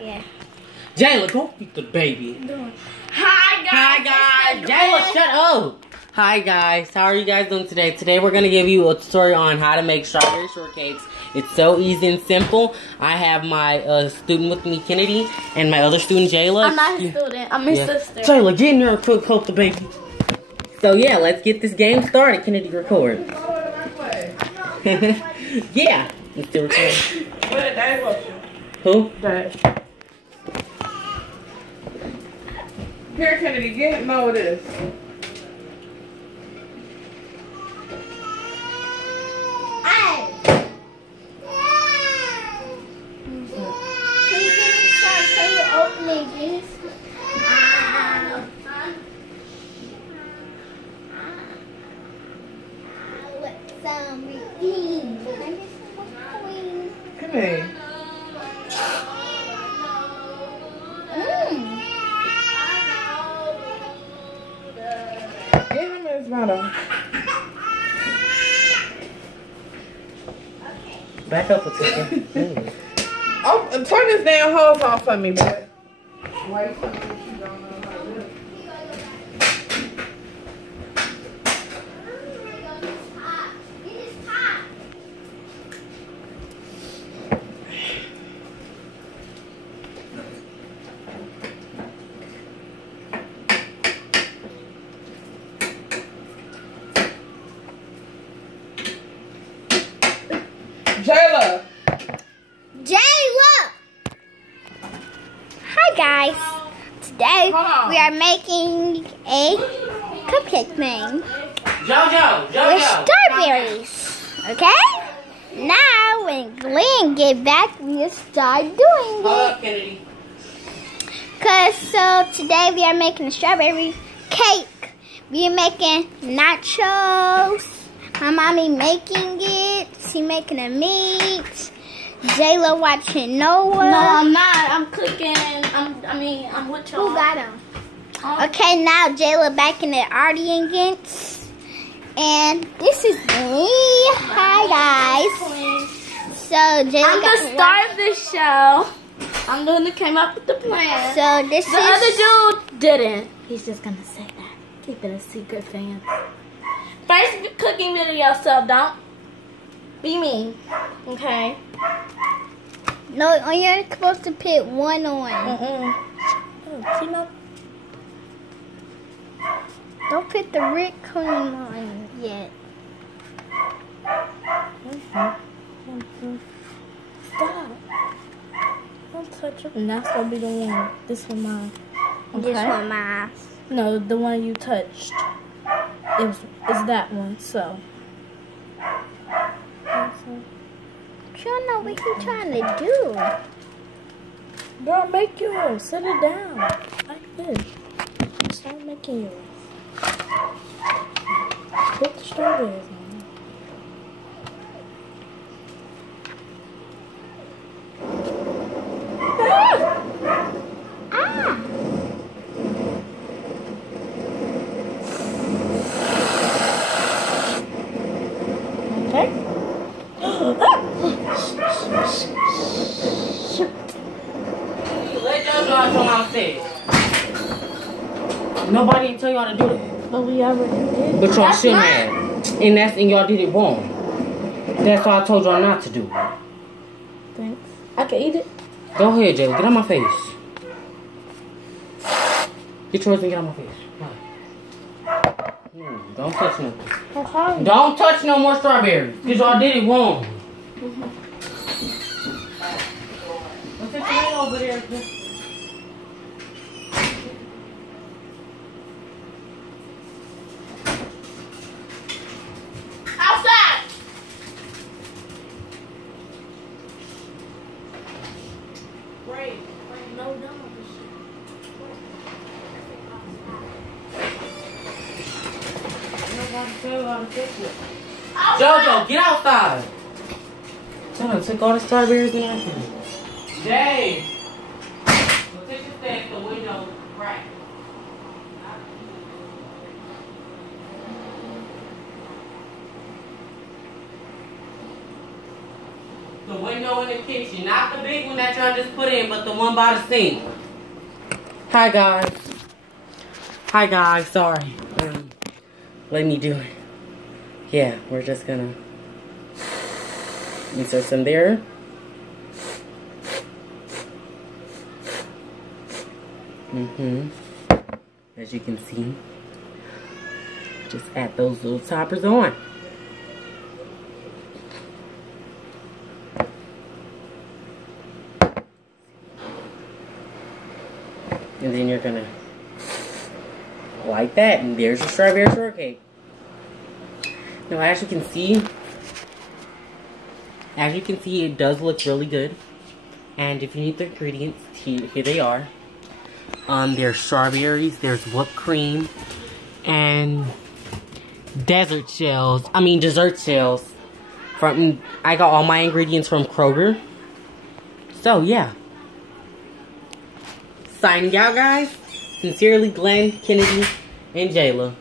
Yeah. Jayla, go feed the baby. Hi guys. Hi guys. Jayla, shut up. Hi guys. How are you guys doing today? Today we're gonna give you a tutorial on how to make strawberry shortcakes. It's so easy and simple. I have my student with me, Kennedy, and my other student, Jayla. I'm not a student. I'm his sister. Jayla, get in there and cook the baby. So yeah, let's get this game started. Kennedy, record. Yeah. Let's do it. Who? Dad. Here, Kennedy, get him over this. Come here. Give him his bottle. Back up a second. Oh, turn this damn hose off for me, boy. Why you telling me you don't know how to do it? Jayla. Hi guys. Today we are making a cupcake thing with strawberries. Okay? Now when Glenn get back, we'll start doing it. Kennedy. So today we are making a strawberry cake. We are making nachos. My mommy making it. She making the meat. Jayla watching Noah. No, I'm not. I'm cooking. I'm with y'all. Who got him? Okay, now Jayla back in the audience. And this is me. Hi, guys. So, Jayla I'm the star of this show. I'm the one that came up with the plan. So, this The other dude didn't. He's just going to say that. Keep it a secret, fans. First cooking video, so don't be mean. Okay? No, you're supposed to put one on. Oh, Don't put the Rick cream on yet. Stop. Don't touch it. And that's going to be the one. This one mine. Okay? This one, mine. No, the one you touched. Is that one, so. You don't know what he's trying to do. Girl, make yours. Sit it down. Like this. Start making yours. Put the strawberries on. Okay. Let y'all come outside. Nobody didn't tell y'all to do that. But we already did. But y'all shouldn't have. And y'all did it wrong. That's why I told y'all not to do it. Thanks. I can eat it. Go ahead, Jayla. Get on my face. Get yours and get on my face. Don't touch nothing. Okay. Don't touch no more strawberries. Because y'all did it wrong. What's that tomato over there? Outside. Wait. No, no. Jojo, get outside. Jojo, took all the strawberries and everything. Dave, go take your step the window right. The window go in the kitchen. Not the big one that y'all just put in, but the one by the sink. Hi, guys. Hi, guys. Sorry. Let me do it. Yeah, we're just gonna insert some there. As you can see, just add those little toppers on. And then you're gonna like that, and there's your strawberry shortcake. Now, as you can see, it does look really good. And if you need the ingredients, here they are. There's strawberries, there's whipped cream, and dessert shells. I got all my ingredients from Kroger. So, yeah. Signing out, guys. Sincerely, Glenn, Kennedy, and Jayla.